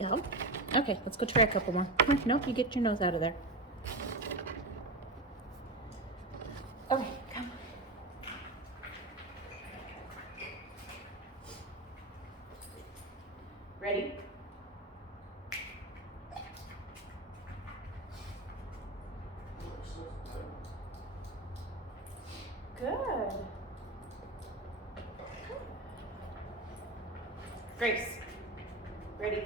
go. Okay, let's go try a couple more. Come on, no, you get your nose out of there. Okay, come. Ready? Good. Grace, ready?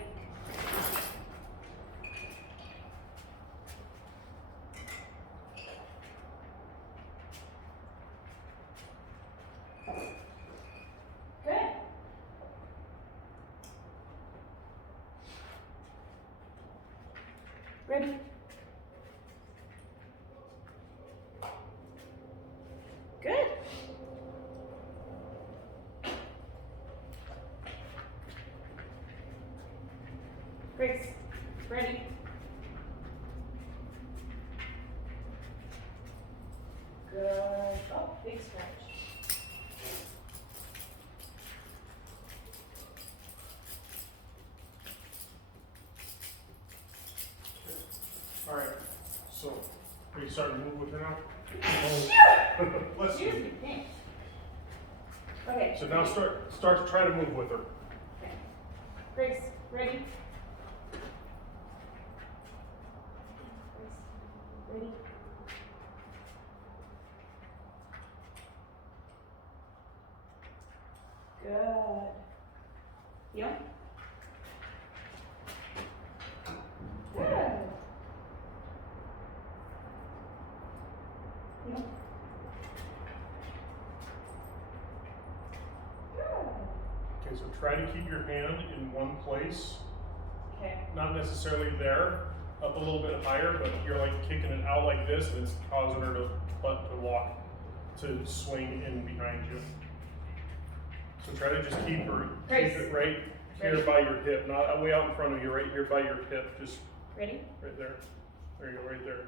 Good. Ready? Good. Grace, ready? Good. Oh, big stretch. All right, so are you starting to move with her now? Let's Excuse me, thanks. Okay. So now start to try to move with her. Okay. Grace, ready? Grace, ready? Good. Yeah. Good. Yeah. Good. Okay, so try to keep your hand in one place, Okay. not necessarily there, up a little bit higher, but you're like kicking it out like this, and it's causing her to walk, to swing in behind you. So try to just keep it right here by your hip, not way out in front of you, right here by your hip, just Ready? right there. There you go, right there.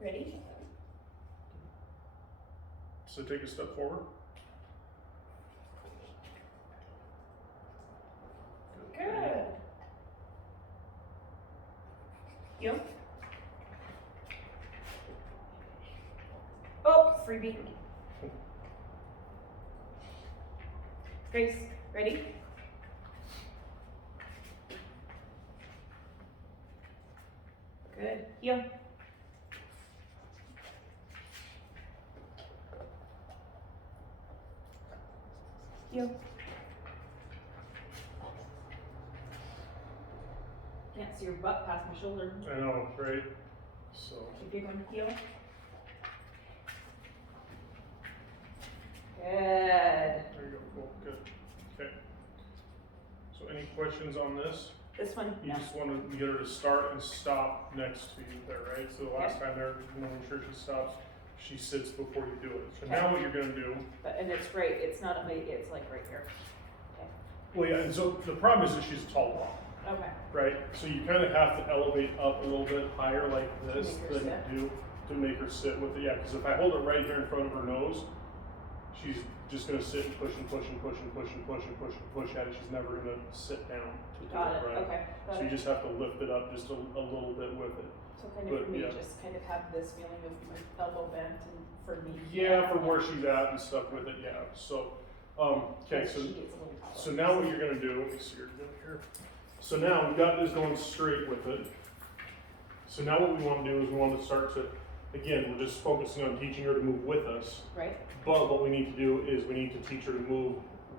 Ready? So take a step forward. Good. You? Oh, freebie. Grace, ready? Good. Heel. Heel. Can't see your butt past my shoulder. I know, right? So. Keep your going heel. Good. There you go, cool, good. Okay. So any questions on this? This one? You No. just want to get her to start and stop next to you there, right? So the last time there, you know, make sure she stops, she sits before you do it. So now what you're gonna do, But, and it's right, it's not only, it's like right here. well, yeah, and so the problem is that she's a tall woman, Okay. right? So you kind of have to elevate up a little bit higher like this To make her than you do to make her sit with it. Yeah, because if I hold it right here in front of her nose, she's just gonna sit and push and push and push and push and push and push and push at it. She's never gonna sit down to do Got it, right? okay. Got So you it. just have to lift it up just a little bit with it. So kind of but, for me, yeah. just kind of have this feeling of my elbow bent and for me. Yeah, for where she's at and stuff with it, yeah. So, okay, She gets a little taller. so now what you're gonna do, let me see your good here. So now we've got this going straight with it. So now what we wanna do is we want to start to, again, we're just focusing on teaching her to move with us. Right? But what we need to do is we need to teach her to move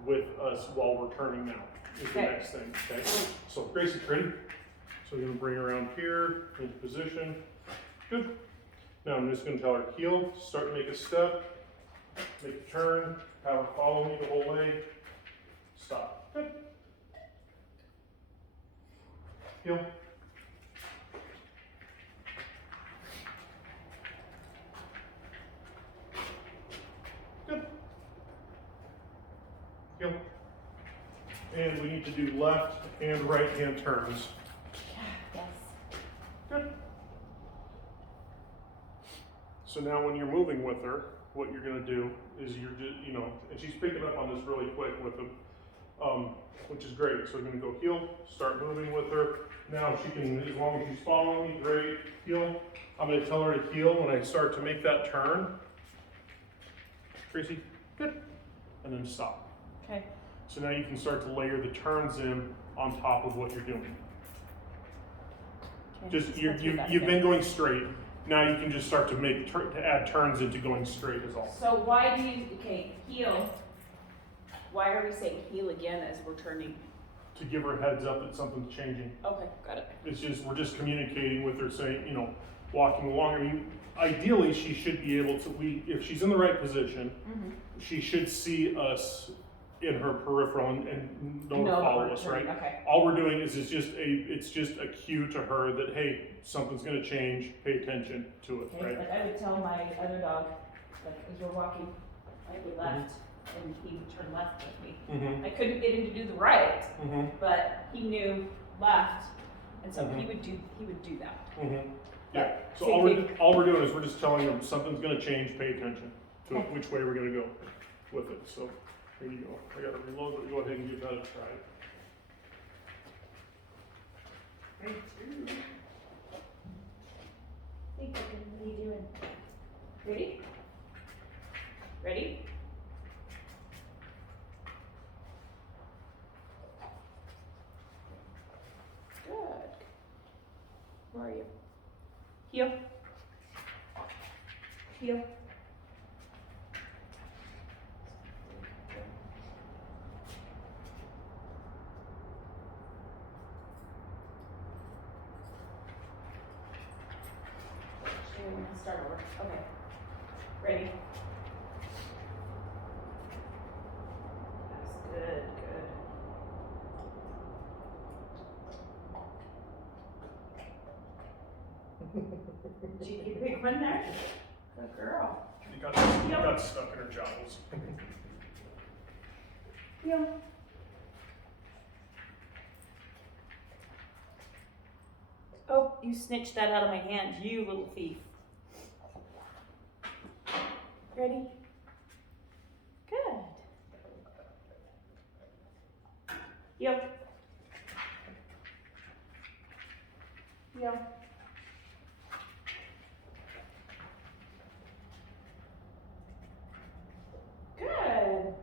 with us while we're turning now, is the Okay. next thing, okay? So Gracie, ready? So we're gonna bring her around here, into position. Good. Now I'm just gonna tell her heel, start to make a step, make a turn, have her follow me the whole way, stop. Good. Heel. Good. Heel. And we need to do left and right hand turns. Yes. Good. So now when you're moving with her, what you're gonna do is you're just, you know, and she's picking up on this really quick with which is great. So we're gonna go heel, start moving with her. Now she can, as long as she's following me, great, heel. I'm gonna tell her to heel when I start to make that turn. Tracy, good. And then stop. Okay. So now you can start to layer the turns in on top of what you're doing. Okay, Just, let's you're, go through that you've again. been going straight. Now you can just start to make, to add turns into going straight is all. So why do you, okay, heel, why are we saying heel again as we're turning? To give her a heads up that something's changing. Okay, got it. It's just, we're just communicating with her saying, you know, walking along. I mean, ideally, she should be able to, if she's in the right position, Mm-hmm. she should see us in her peripheral and know to No, follow we're us, turning, right? okay. All we're doing is it's just a cue to her that, hey, something's gonna change, pay attention to it, Okay, right? like I would tell my other dog, like as we're walking, I would left and he would turn left with me. Mm-hmm, I couldn't get him to do the right, mm-hmm, but he knew left, and so Mhm. he would do that. mm-hmm. Yeah, so Same all we're doing is we're just telling them something's gonna change, pay attention to it, Okay. which way we're gonna go with it, so here you go. I gotta reload, but go ahead and give that a try. Hey, Cookin, what are you doing? Ready? Ready? Good. Where are you? Heel. Heel. Actually, I'm gonna start over. Okay. Ready? That's good, good. Did you get a big one there? Good girl. You got stuck in her jowls. Yeah. Oh, you snitched that out of my hand, you little thief. Ready? Good. Yep. Yep. Good.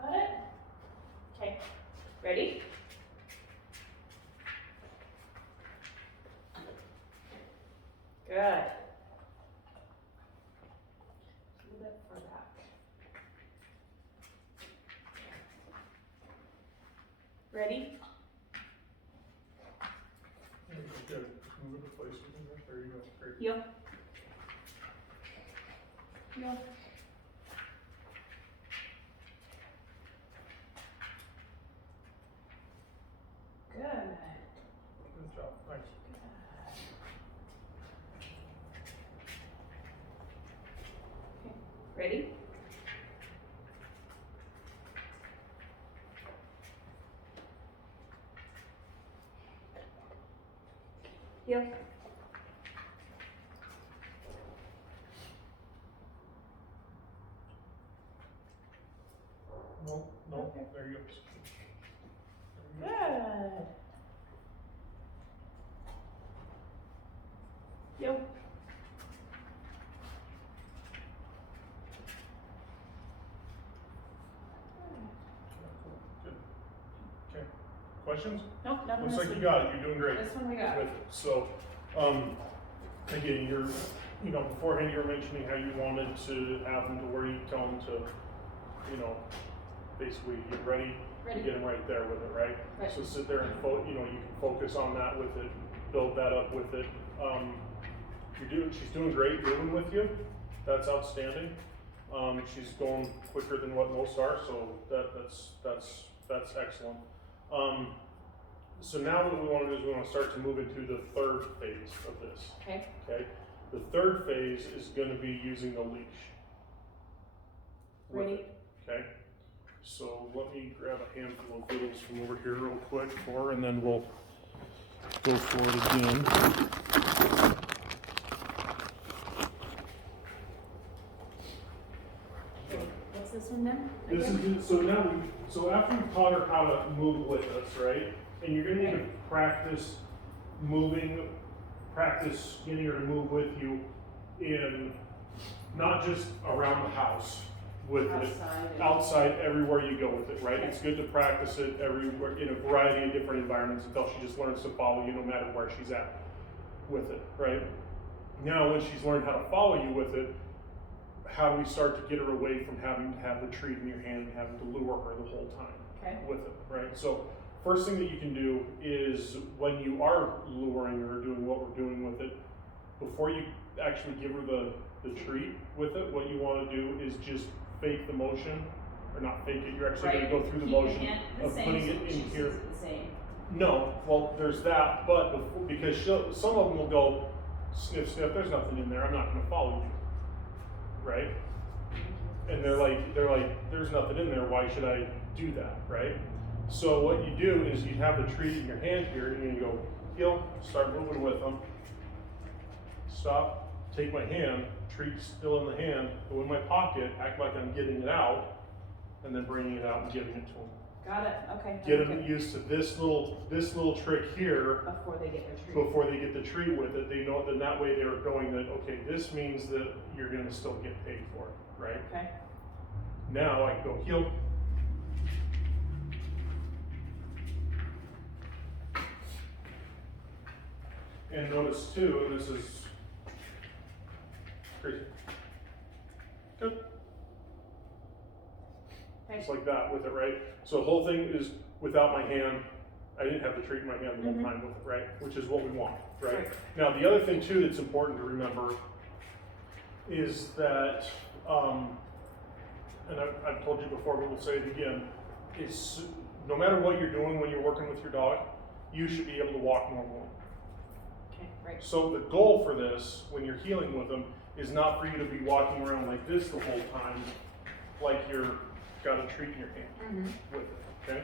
Got it? Okay. Ready? Good. A little bit further back. Ready? Good. Move it to place. There you go. Great. Heel. Heel. Good. Good job. Nice. Ready? Heel. No, Okay. there you go. Good. Heel. Good. Okay. Questions? Nope, nothing Looks this like one. you got it. You're doing great This one we got. with it. So, again, beforehand you were mentioning how you wanted to have them to where you tell them to, basically get ready. Ready. Get them right there with it, right? Right. So sit there and you can focus on that with it, build that up with it. She's doing great moving with you. That's outstanding. She's going quicker than what most are, so that's excellent. So now what we want to do is we want to start to move into the third phase of this. Okay. Okay. The third phase is going to be using the leash. with Ready? it, Okay. So let me grab a handful of doodles from over here real quick and then we'll go for it again. this one then? This again? is, so after we've taught her how to move with us, right? And you're gonna need to practice moving, practice getting her to move with you in, not just around the house with it, outside everywhere you go with it, right? It's good to practice it everywhere, in a variety of different environments until she just learns to follow you no matter where she's at with it, right? Now, when she's learned how to follow you with it, how do we start to get her away from having to have the treat in your hand and having to lure her the whole time Okay. with it, right? So first thing that you can do is when you are luring her or doing what we're doing with it, before you actually give her the treat with it, what you want to do is just fake the motion, or not fake it, you're actually Right. going to go through the Keep your motion hand the of same putting so it she in here. sees it the same. No, well, there's that, but because some of them will go, sniff, sniff, there's nothing in there, I'm not gonna follow you, right? And they're like, there's nothing in there, why should I do that, right? So what you do is you have the treat in your hand here, and you go, heel, start moving with them. Stop, take my hand, treat still in the hand, go in my pocket, act like I'm getting it out, and then bringing it out and giving it to them. Got it, okay. Get them used to this little trick here Before they get their treat. before they get the treat with it. They know that that way they're going that, okay, this means that you're gonna still get paid for it, right? Okay. Now I go heel. And notice too, and this is crazy. Good. Just like that with it, right? So the whole thing is without my hand. I didn't have the treat in my hand the whole time with it, right? Which is what we want, right? Right. Now the other thing too that's important to remember is that, and I've told you before, but we'll say it again, is no matter what you're doing when you're working with your dog, you should be able to walk normally. Okay, right. So the goal for this, when you're healing with them, is not for you to be walking around like this the whole time, like you're got a treat in your hand with it, okay?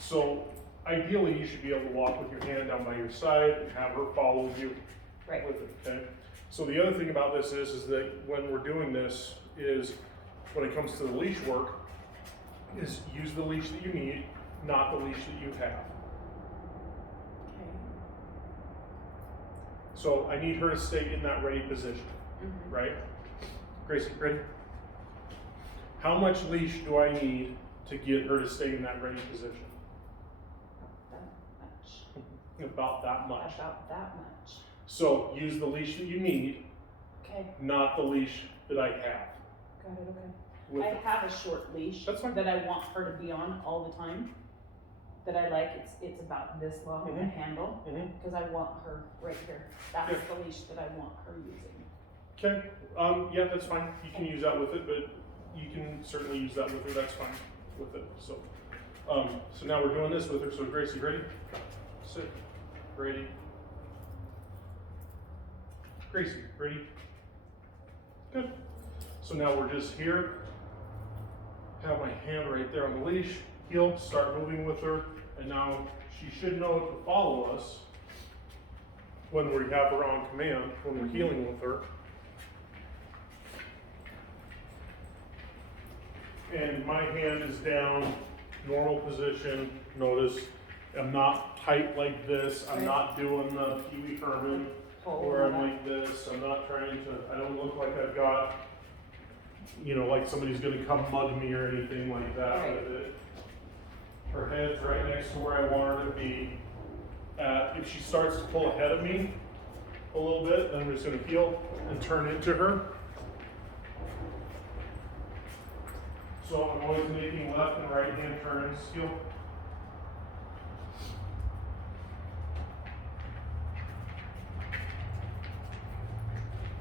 So ideally, you should be able to walk with your hand down by your side and have her follow you Right. with it, okay? So the other thing about this is that when we're doing this is, when it comes to the leash work, is use the leash that you need, not the leash that you have. Okay. So I need her to stay in that ready position, right? Gracie, ready? How much leash do I need to get her to stay in that ready position? That much. About that much. About that much. So use the leash that you need, Okay, not the leash that I have. got it, okay. With I it. have a short leash That's fine. that I want her to be on all the time. That I like, it's about this long of a handle, because I want her right here. That's Yeah. the leash that I want her using. Okay, yeah, that's fine. You can use that with it, but you can certainly use that with her, that's fine with it, so. So now we're doing this with her, so Gracie, ready? Sit, ready. Gracie, ready? Good. So now we're just here. Have my hand right there on the leash, heel, start moving with her, and now she should know to follow us when we have her on command, when we're healing with her. And my hand is down, normal position. Notice I'm not tight like this. I'm not doing the Pee Wee Herman where I'm like this. I'm not trying to, I don't look like I've got, you know, like somebody's gonna come mug me or anything like that Right. with it. Her head's right next to where I want her to be. If she starts to pull ahead of me a little bit, then I'm just gonna heel and turn into her. So I'm always making left and right hand turns, heel.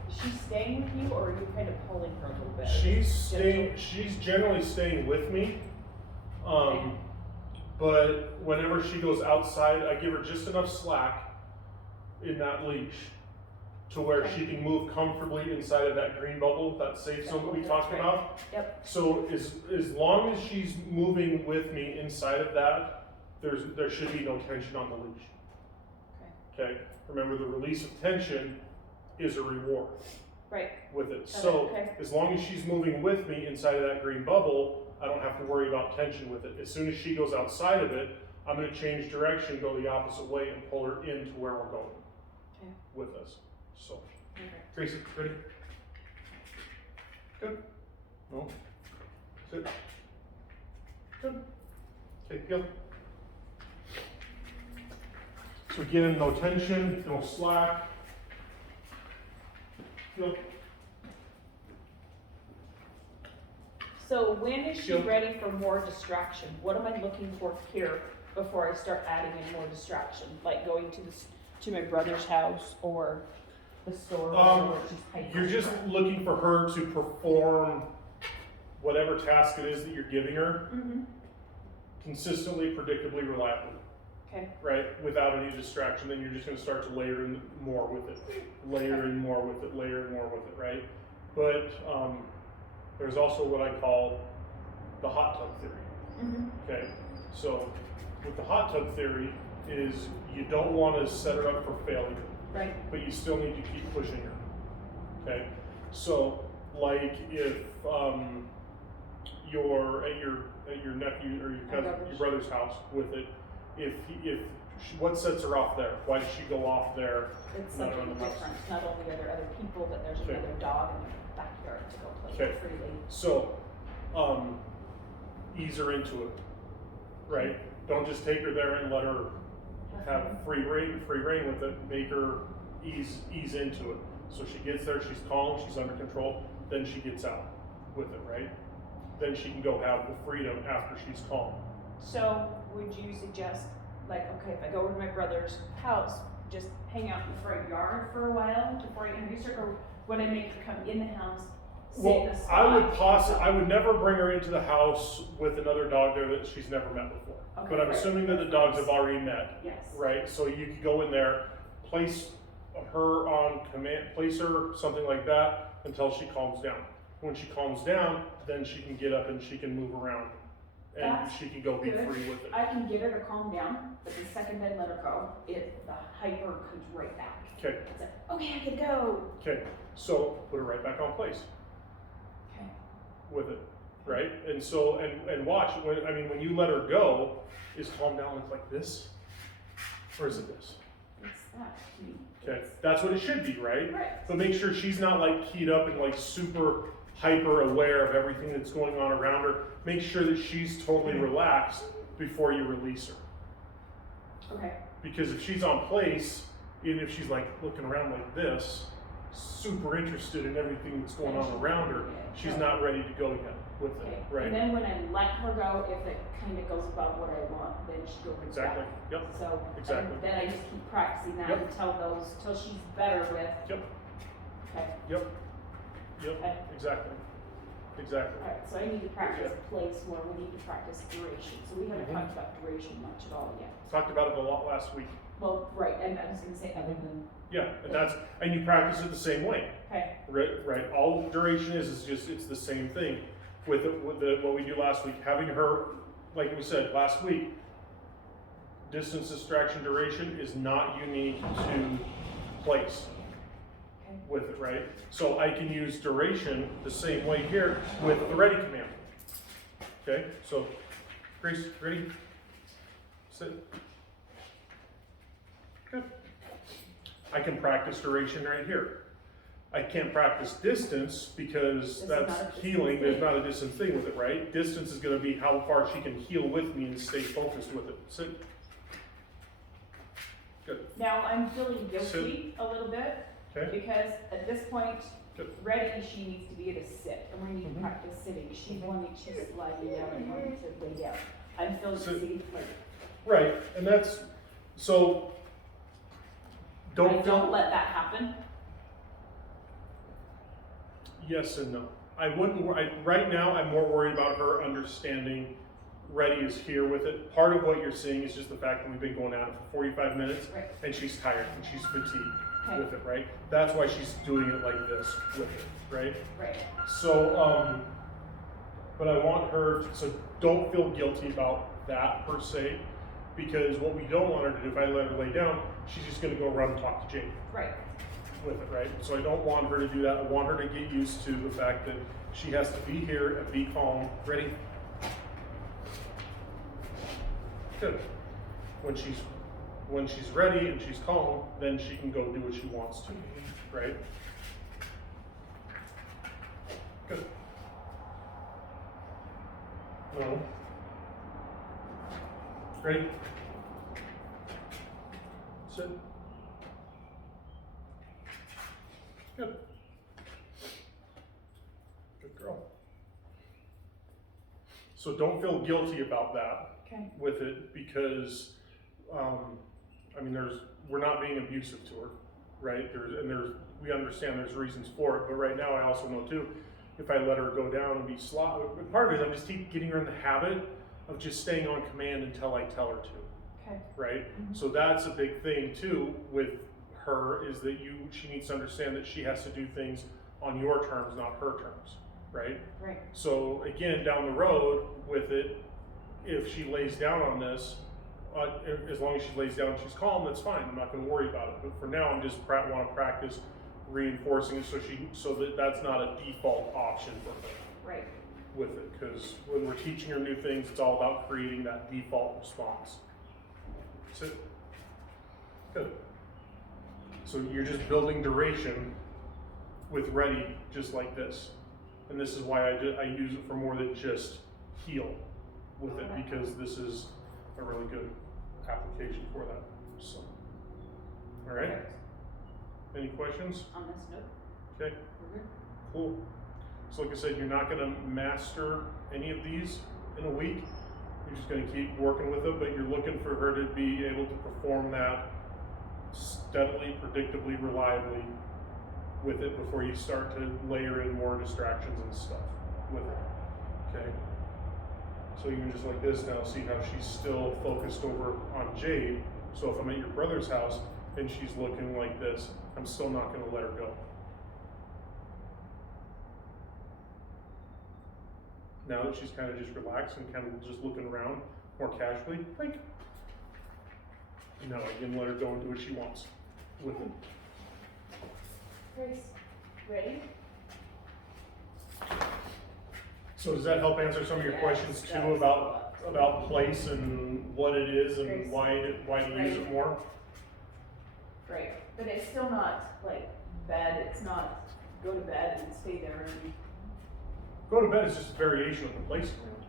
Is she staying with you, or are you kind of pulling her a little bit? She's generally staying with me. But whenever she goes outside, I give her just enough slack in that leash to where she can move comfortably inside of that green bubble, that safe zone that we talked Right. about. Yep. So as long as she's moving with me inside of that, there should be no tension on the leash. Okay? Remember, the release of tension is a reward. Right. with it. Got So it, okay. as long as she's moving with me inside of that green bubble, I don't have to worry about tension with it. As soon as she goes outside of it, I'm gonna change direction, go the opposite way and pull her into where we're going Okay. with us. So, Okay. Gracie, ready? Good. No. Sit. Good. Okay, heel. So again, no tension, no slack. Heel. So when is she Yep. ready for more distraction? What am I looking for here before I start adding in more distraction? Like going to my brother's house or the store? Or she's hiking? You're just looking for her to perform whatever task it is that you're giving her Mhm. consistently, predictably, reliably, Okay. right? Without any distraction, then you're just gonna start to layer in more with it, layer in more with it, layer in more with it, right? But there's also what I call the hot tub theory, Mhm. okay? So with the hot tub theory is you don't wanna set her up for failure, Right. but you still need to keep pushing her. Okay, so like if you're at your nephew or your brother's house with it, if what sets her off there? Why does she go off there? It's Not something on the house. different. Not only are there other people, but there's Okay. another dog in the backyard to go play Okay. with freely. So ease her into it, right? Don't just take her there and let her have free reign with it. Make her ease into it. So she gets there, she's calm, she's under control. Then she gets out with it, right? Then she can go have the freedom after she's calm. So would you suggest, like, okay, if I go over to my brother's house, just hang out in the front yard for a while before I introduce her, or would I make her come in the house? Sit in Well, the I would never bring her into the house with another dog there that she's never met before. Okay, But I'm right. assuming that the dogs have already met, Yes. right? So you could go in there, place her on command, place her, something like that, until she calms down. When she calms down, then she can get up and she can move around. And That's she can go be good. free with it. I can get her to calm the second I let her go, the hyper comes right back. Okay, It's like, okay, I can go. okay, so put her right back on place Okay. with it, right? And so, and watch, when you let her go, is calm down look like this? Or is it this? It's that to me. Okay, that's what it should be, right? Right. But make sure she's not like keyed up and like super hyper aware of everything that's going on around her. Make sure that she's totally relaxed before you release her. Okay. Because if she's on place, even if she's like looking around like this, super interested in everything that's going on around her, she's not ready to go yet with Okay. it, right? And then when I let her go, if it kind of goes above what I want, then she goes Exactly, back. yep, So Exactly. and then I just keep practicing that Yep. till she's better with. Yep. Okay. yep, Okay. exactly, exactly. All right. So I need to practice place more. We need to practice duration. So we haven't Mhm. talked about duration much at all yet. Talked about it a lot last week. Well, right. And I was going to say other than. Yeah, and you practice it the same way. Okay. Right. All duration is just it's the same thing with what we do last week. Having her, like we said last week, distance, distraction, duration is not unique to place Okay. with it, right? So I can use duration the same way here with the ready command. Okay, so Grace, ready? Sit. Good. I can practice duration right here. I can't practice distance because This is that's not a distance healing. There's thing. not a distance thing with it, right? Distance is going to be how far she can heal with me and stay focused with it. Sit. Good. Now I'm feeling guilty a little bit Okay. because at this point, Good. ready, she needs to be at a sit, and we need Mhm. to practice sitting. She's wanting to slide me down and wanting to lay down. I'm feeling Sit. guilty, like Right, and that's so. Don't I feel. don't let that happen. Yes and no. I wouldn't. Right now, I'm more worried about her understanding. Ready is here with it. Part of what you're seeing is just the fact that we've been going at it for 45 minutes, Right. and she's tired and she's fatigued Okay. with it, right? That's why she's doing it like this with it, right? Right. So, but I want her. So don't feel guilty about that per se, because what we don't want her to do, if I let her lay down, she's just going to go run and talk to Jake. Right. with it, right? So I don't want her to do that. I want her to get used to the fact that she has to be here and be calm. Ready? Good. When she's ready and she's calm, then she can go do what she wants to, right? Good. No. Ready? Sit. Good. Good girl. So don't feel guilty about that Okay. with it because, I mean, we're not being abusive to her, right? We understand there's reasons for it, but right now I also know too, if I let her go down and be slow, part of it is I'm just getting her in the habit of just staying on command until I tell her to. Okay. Right? So that's a big thing too with her is that she needs to understand that she has to do things on your terms, not her terms, right? Right. So again, down the road with it, if she lays down on this, as long as she lays down and she's calm, that's fine. I'm not going to worry about it. But for now, I'm just want to practice reinforcing it so that that's not a default option for her. Right. With it, because when we're teaching her new things, it's all about creating that default response. Sit. Good. So you're just building duration with ready, just like this. And this is why I use it for more than just heal with it, because this is a really good application for that. So, all right. Perfect. Any questions? On this note. Okay. Cool. So like I said, you're not gonna master any of these in a week. You're just gonna keep working with it, but you're looking for her to be able to perform that steadily, predictably, reliably with it before you start to layer in more distractions and stuff with it, okay? So you can just like this now, see how she's still focused over on Jade. So if I'm at your brother's house and she's looking like this, I'm still not gonna let her go. Now that she's kind of just relaxed and kind of just looking around more casually, like, now I can let her go and do what she wants with it. Grace, ready? So does that help answer some of your Yes, questions it too does. about place and what it is and Grace. why to use it more? Great. But it's still not like bed, it's not go to bed and stay there and, Go to bed is just a variation of the place command.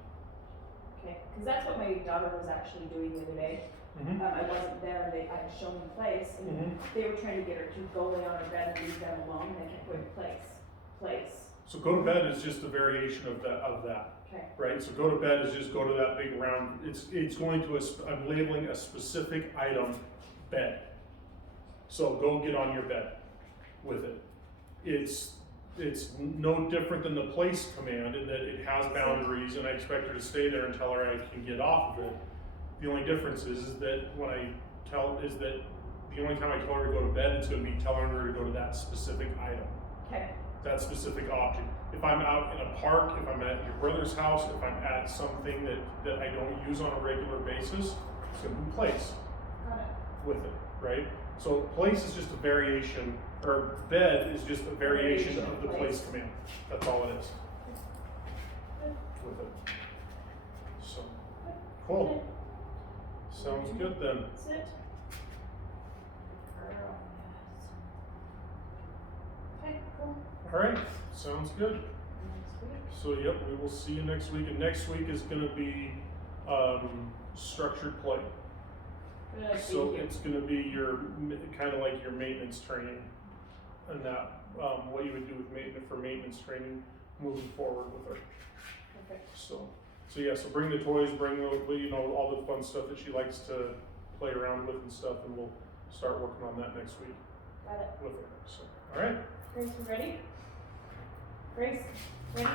okay, cause that's what my daughter was actually doing the other day. Mm-hmm. I wasn't there, I had shown them place, and Mhm. they were trying to get her to go lay on her bed and leave them alone, and they kept going place, So go to bed is just a variation of that, okay, right? So go to bed is just go to that big round, it's going to, I'm labeling a specific item, bed. So go get on your bed with it. It's no different than the place command in that it has boundaries and I expect her to stay there until I can get off of it. The only difference is that the only time I tell her to go to bed, it's gonna be telling her to go to that specific item, okay, that specific object. If I'm out in a park, if I'm at your brother's house, if I'm at something that I don't use on a regular basis, it's gonna be place got it, with it, right? So place is just a variation, or bed is just a variation of the place command. That's all it is with it. So, cool. Sounds good then. sit. Girl, yes. Okay, cool, All right, sounds good. next week. So, yep, we will see you next week. And next week is going to be structured play. Good, So thank you. it's going to be your kind of like your maintenance training, and that what you would do with maintenance training moving forward with her. Perfect. So yeah, so bring the toys, bring the, all the fun stuff that she likes to play around with and stuff, and we'll start working on that next week Got it. with her. So, all right. Grace, you ready? Grace, ready?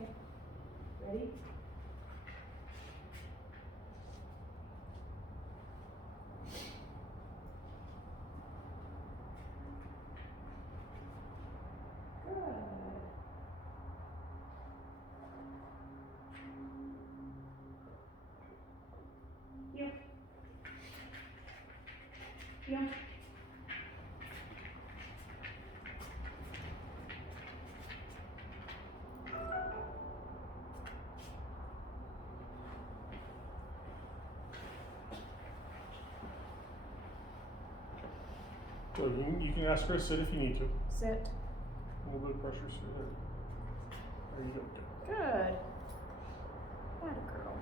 Okay, ready? Good. You. Heel. So you can ask her to sit if you need to. Sit. A little bit of pressure, sit there. There you go. Good. Atta girl.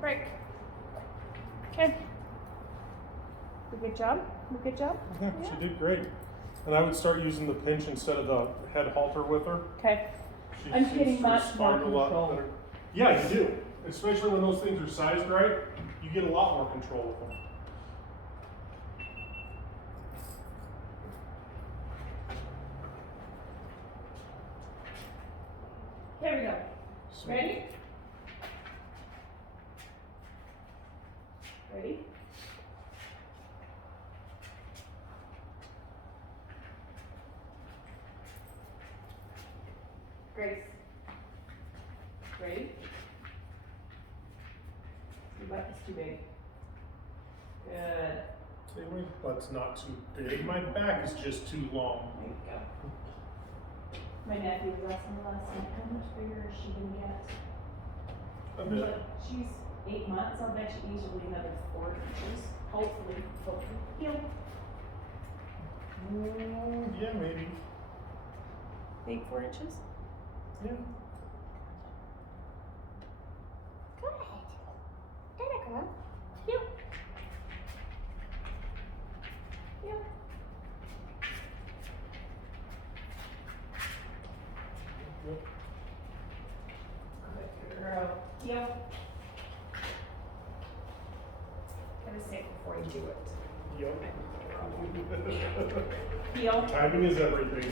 Break. Okay. Good job. Good job. Yeah, she did great. And I would start using the pinch instead of the head halter with her. Okay. She I'm seems getting to much respond more a lot control. better. Yeah, you do. Especially when those things are sized right, you get a lot more control with them. Here we go. So, Ready? Ready? Grace. Ready? Your butt is too big. Good. See, my butt's not too big. My back is just too long. There you go. My nephew was asking me last night, how much bigger is she gonna get? A I was bit. like, she's 8 months, I'll bet you easily another 4 inches. Hopefully. Heel. Yeah, maybe. Big 4 inches? Yeah. Good. Good, girl. Heel. Heel. Yep. Good girl. Heel. Gotta say it before you do it. Yep. Heel. Timing is everything.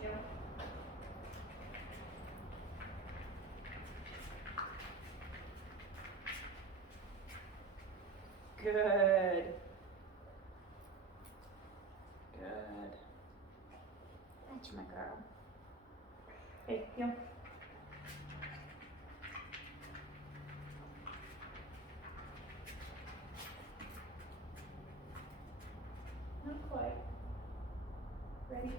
Heel. Good. Good. That's my girl. Hey, heel. Not quite. Ready?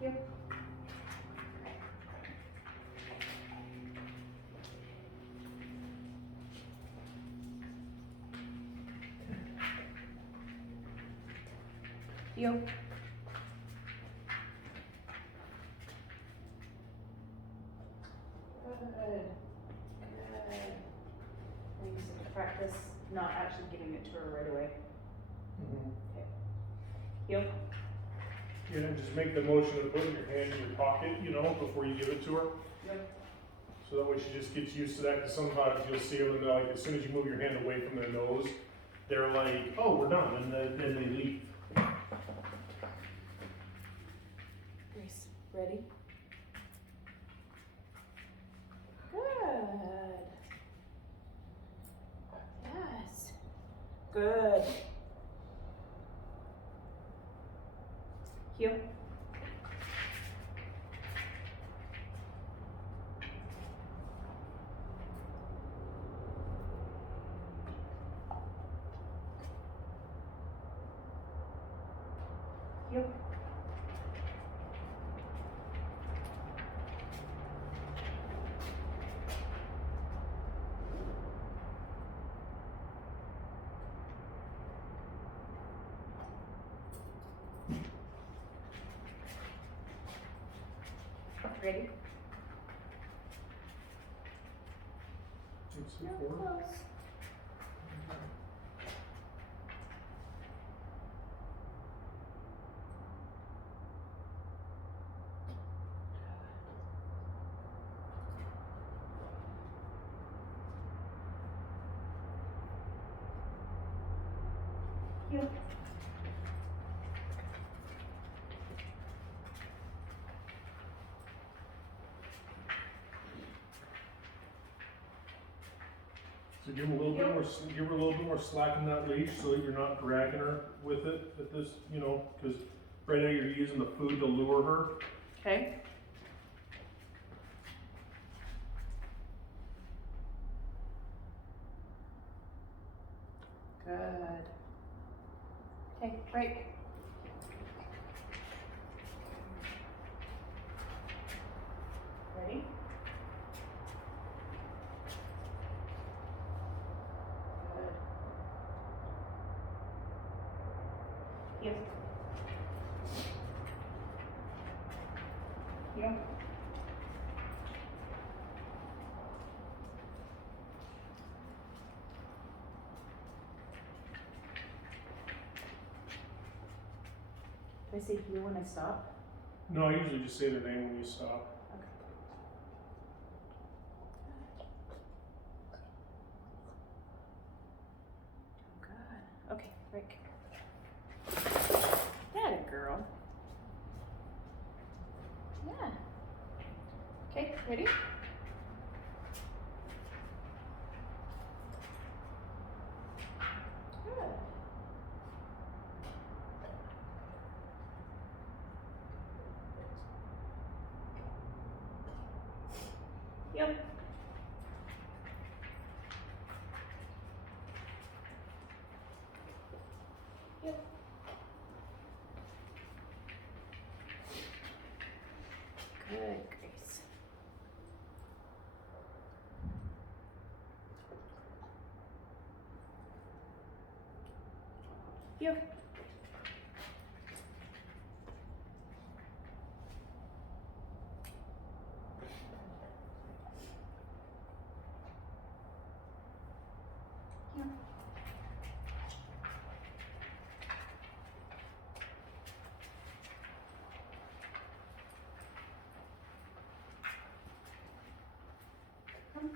Heel. Heel. Good. Good. I used to practice not actually giving it to her right away. Okay. Heel. Yeah, and just make the motion of putting your hand in your pocket, you know, before you give it to her. Yep. So that way she just gets used to that, because sometimes you'll see them, and like, as soon as you move your hand away from their nose, they're like, oh, we're done, and then they leave. Grace, ready? Good. Yes. Good. Heel. Heel. Ready? Let's see, No, forward. close. Heel. So give her a little bit more, give her a little bit more slack in that leash so that you're not dragging her with it at this, you know, because right now you're using the food to lure her. Okay. Good. Okay, break. Ready? Good. Yes. Yeah. Do I say here when I stop? No, I usually just say their name when you stop. Okay. Good. Okay, break. Got it, girl. Yeah. Okay, ready? Good. Yep. Yep. Good, Grace. Yep. Yep. Come.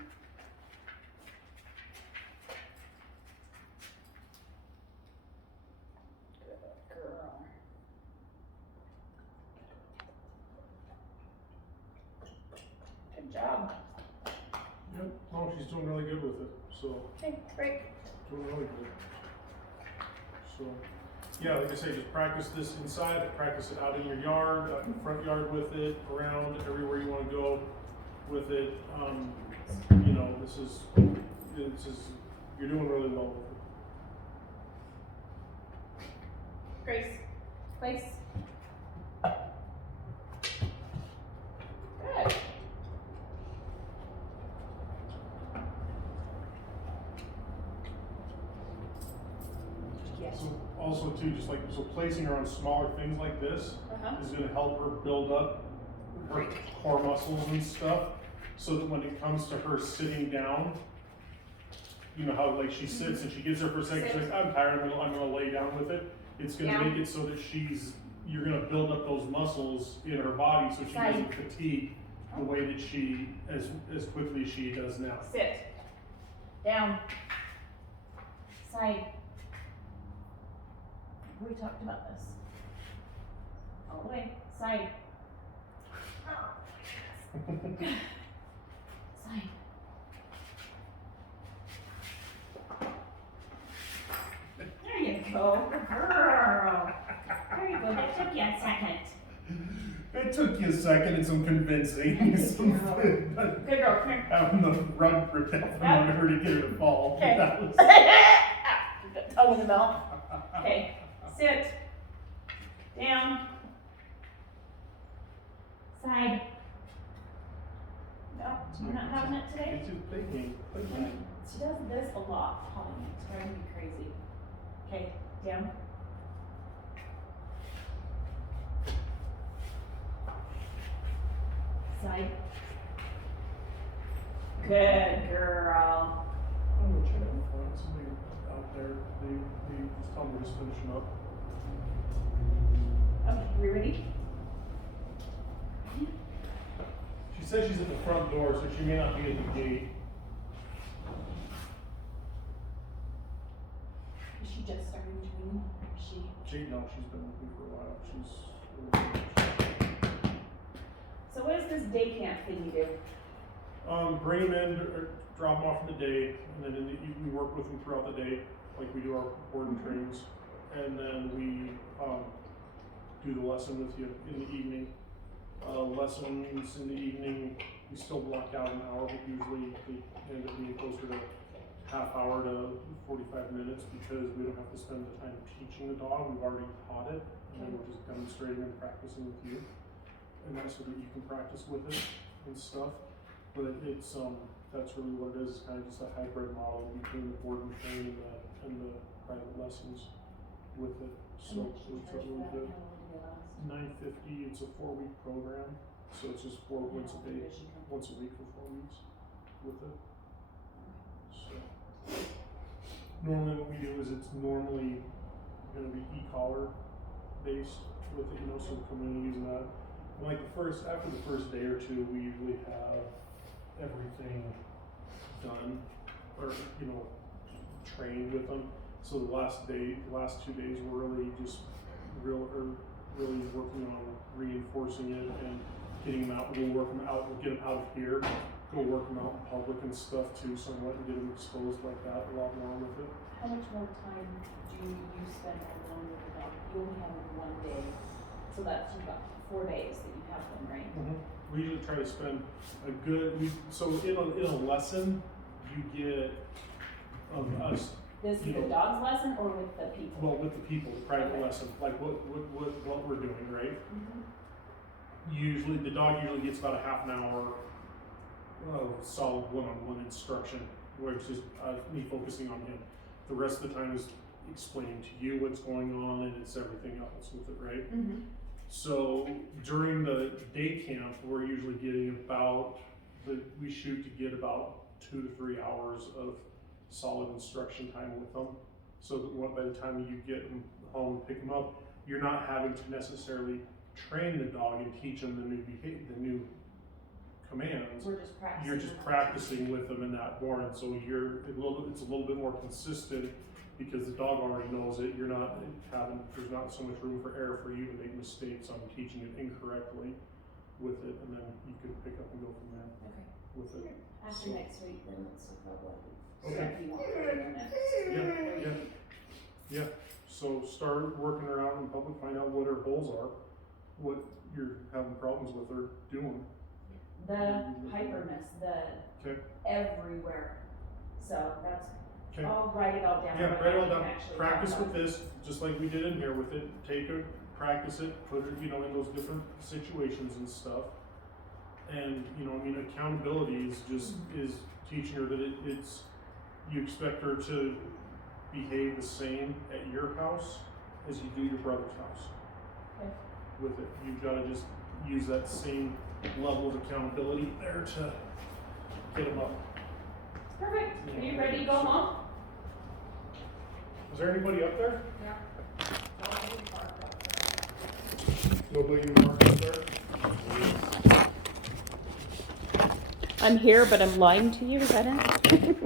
Good girl. Good job. Yep. No, she's doing really good with it. So Okay, break. doing really good. So yeah, like I say, just practice this inside, practice it out in your yard, out in the front yard with it, around everywhere you want to go with it. You know, this is you're doing really well with it. Grace. Place. Good. Yes. So also too, just like so, placing her on smaller things like this Uh-huh. is going to help her build up her core muscles and stuff, so that when it comes to her sitting down, you know how like she sits and she gets there for a second, she's like, I'm tired, I'm gonna lay down with it. It's gonna Yeah. make it so that you're gonna build up those muscles in her body so she doesn't fatigue the way that she, as quickly as she does now. Sit. Down. Side. We talked about this. All the way. Side. Side. There you go, girl. There you go. That took you a second. It took you a second and some convincing. Good girl. Come here. Having the rug ripped out from under her to get her to fall. Okay. That was... Tongue in the mouth. Okay. Sit. Down. Side. No, you're not having it today? It's just playing. She does this a lot, Holly. It's driving me crazy. Okay, down. Side. Good girl. I'm gonna check it out. Somebody out there, they just tell me we're just finishing up. Okay, we ready? She says she's at the front door, so she may not be at the gate. Is she just starting training? Or is she? No, she's been with me for a while. So what is this day camp thing you do? Bring them in, or drop them off in the day, and then we work with them throughout the day, like we do our board and trains. And then we, do the lesson with you in the evening. Lessons in the evening, we still block out an hour, but usually they end up being closer to half hour to 45 minutes because we don't have to spend the time teaching the dog. We've already taught it, and then we're just demonstrating and practicing with you. And that's so that you can practice with it and stuff. But it's, that's really what it is. It's kind of just a hybrid model between the board and train and the private lessons with it. So it's really good. $9.50. It's a 4-week program, so it's just once a day, once a week for 4 weeks with it. So normally what we do is it's normally going to be e-collar based with it, so we come in and use that. And like after the first day or two, we usually have everything done or trained with them. So the last 2 days we're really just really working on reinforcing it and getting them out. We'll work them out. We'll get them out of here. Go work them out in public and stuff too, somewhat, and get them exposed like that a lot more with it. How much more time do you spend alone with the dog? You only have them 1 day, so that's about 4 days that you have them, right? Mm-hmm. We usually try to spend a good. So in a lesson, you get us. This is the dog's lesson or with the people? Well, with the people, the private Okay. lesson, like what we're doing, right? Mm-hmm. Usually, the dog usually gets about a half an hour of solid one-on-one instruction, where it's just me focusing on him. The rest of the time is explaining to you what's going on, and it's everything else with it, right? Mm-hmm. So during the day camp, we're usually getting we shoot to get about 2 to 3 hours of solid instruction time with them, so that by the time you get them home and pick them up, you're not having to necessarily train the dog and teach them the new commands. We're just practicing. You're just practicing with them in that more, and so it's a little bit more consistent because the dog already knows it. There's not so much room for error for you to make mistakes on teaching it incorrectly with it, and then you can pick up and go from there Okay. with it. After next week, then let's talk about what Okay. you want for next. Yeah. So start working her out in public, find out what her goals are, what you're having problems with her doing. The hyperness, Okay. everywhere. So that's, Okay. I'll write it all down. Yeah, but write it all we can down. actually Practice talk with about this, just like we did in here with it. Take it, practice it, put it, in those different situations and stuff. And, accountability is teaching her that you expect her to behave the same at your house as you do your brother's house. Okay. With it, you've got to just use that same level of accountability there to get them up. Perfect. Are you ready to go home? Is there anybody up there? Yeah. Nobody marked up there? I'm here, but I'm lying to you. Is that it?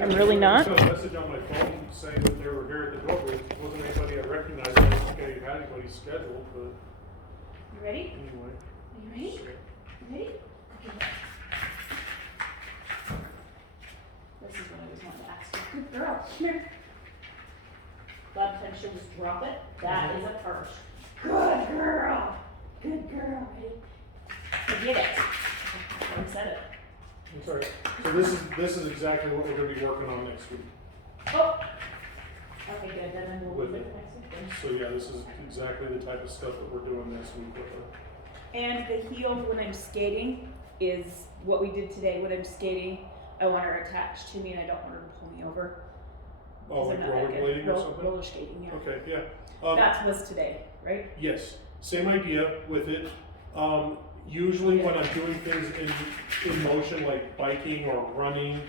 I'm really not. I got a message on my phone saying that they were here at the door, but it wasn't anybody I recognized. I don't think I had anybody scheduled, but You ready? anyway. Are you ready? You ready? Okay. This is what I was wanting to ask you. Good girl. Come here. A lot of times she'll just drop it. That is a first. Good girl. Good girl. Ready? Forget it. I said it. That's all right. So this is exactly what we're going to be working on next week. Oh. Okay, good. Then we'll With leave it. it next week. then. So yeah, this is exactly the type of stuff that we're doing next week with her. And the heel when I'm skating is what we did today. When I'm skating, I want her attached to me and I don't want her to pull me over. Oh, 'Cause like I'm not that good. rollerblading or something? Roller skating, yeah. Okay, yeah. That was today, right? Yes, same idea with it. Usually when I'm doing things in motion, like biking or running,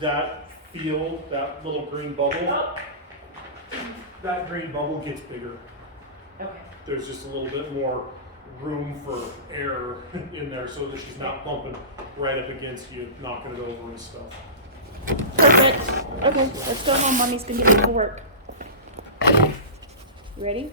that field, that little green bubble, Oh, that green bubble gets bigger. okay. There's just a little bit more room for air in there so that she's not bumping right up against you, knocking it over and stuff. Perfect. Okay, let's go home. Mommy's been getting to work. You ready?